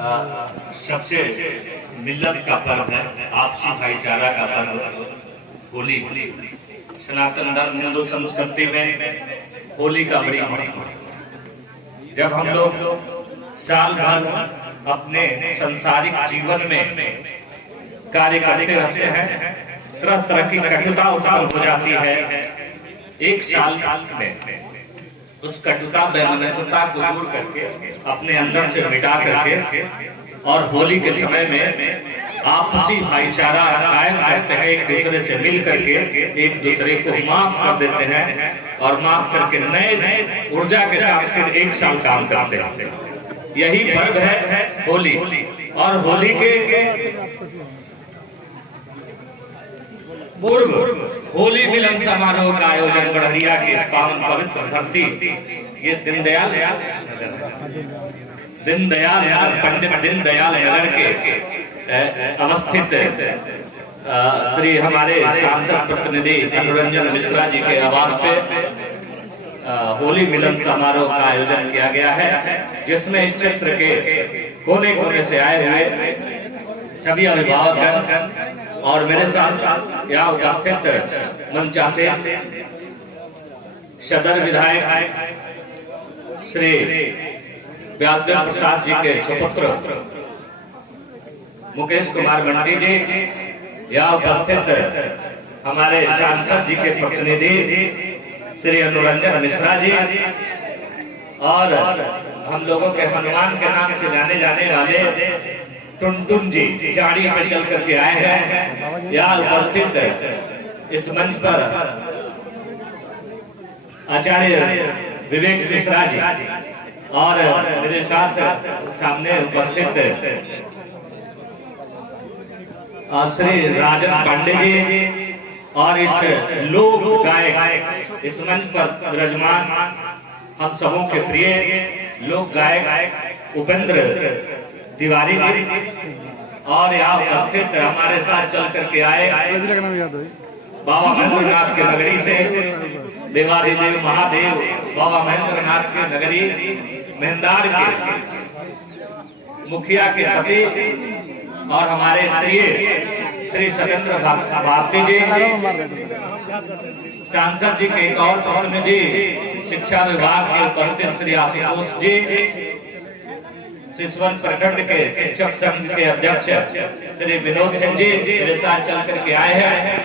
सबसे मिल्लत का पर्व है, आपसी भाईचारा का पर्व होली। सनातन धर्म हिंदू संस्कृति में होली का बड़ी महत्व है। जब हम लोग साल भर अपने सांसारिक जीवन में कार्य करते रहते हैं, तरह तरह की कटुता उत्पन्न हो जाती है। एक साल में उस कटुता वैमनस्यता को दूर करके अपने अंदर से मिटा करके और होली के समय में आपसी भाईचारा कायम करते हैं, एक दूसरे से मिल करके एक दूसरे को माफ कर देते हैं और माफ करके नए ऊर्जा के साथ फिर एक साल काम करते हैं। यही पर्व है होली। और होली के पूर्व होली मिलन समारोह का आयोजन गढ़िया की इस पावन पवित्र धरती, ये दीनदयाल पंडित दीनदयाल नगर के अवस्थित श्री हमारे सांसद प्रतिनिधि अनुरंजन मिश्रा जी के आवास पे होली मिलन समारोह का आयोजन किया गया है, जिसमें इस क्षेत्र के कोने कोने से आए हुए सभी अभिभावक और मेरे साथ यहाँ उपस्थित मंचासे सदर विधायक श्री व्यासदेव प्रसाद जी के सुपुत्र मुकेश कुमार बंटी जी, यहाँ उपस्थित हमारे सांसद जी के प्रतिनिधि श्री अनुरंजन मिश्रा जी और हम लोगों के हनुमान के नाम से जाने वाले टुनटुन जी चाड़ी से चल करके आए हैं। यहाँ उपस्थित इस मंच पर आचार्य विवेक मिश्रा जी और मेरे साथ सामने उपस्थित श्री राजन पांडे जी और इस लोक गायक इस मंच पर विराजमान हम सबों के प्रिय लोक गायक उपेंद्र तिवारी जी और यहाँ उपस्थित हमारे साथ चल करके आए बाबा महेंद्रनाथ के नगरी से देवादिदेव महादेव बाबा महेंद्रनाथ के नगरी मेहंदार के मुखिया के पति और हमारे प्रिय श्री सत्येंद्र भारती जी, सांसद जी के एक और प्रतिनिधि शिक्षा विभाग के उपस्थित श्री आशुतोष जी, शिशुवन प्रखंड के शिक्षक संघ के अध्यक्ष श्री विनोद सिंह जी मेरे साथ चल करके आए हैं।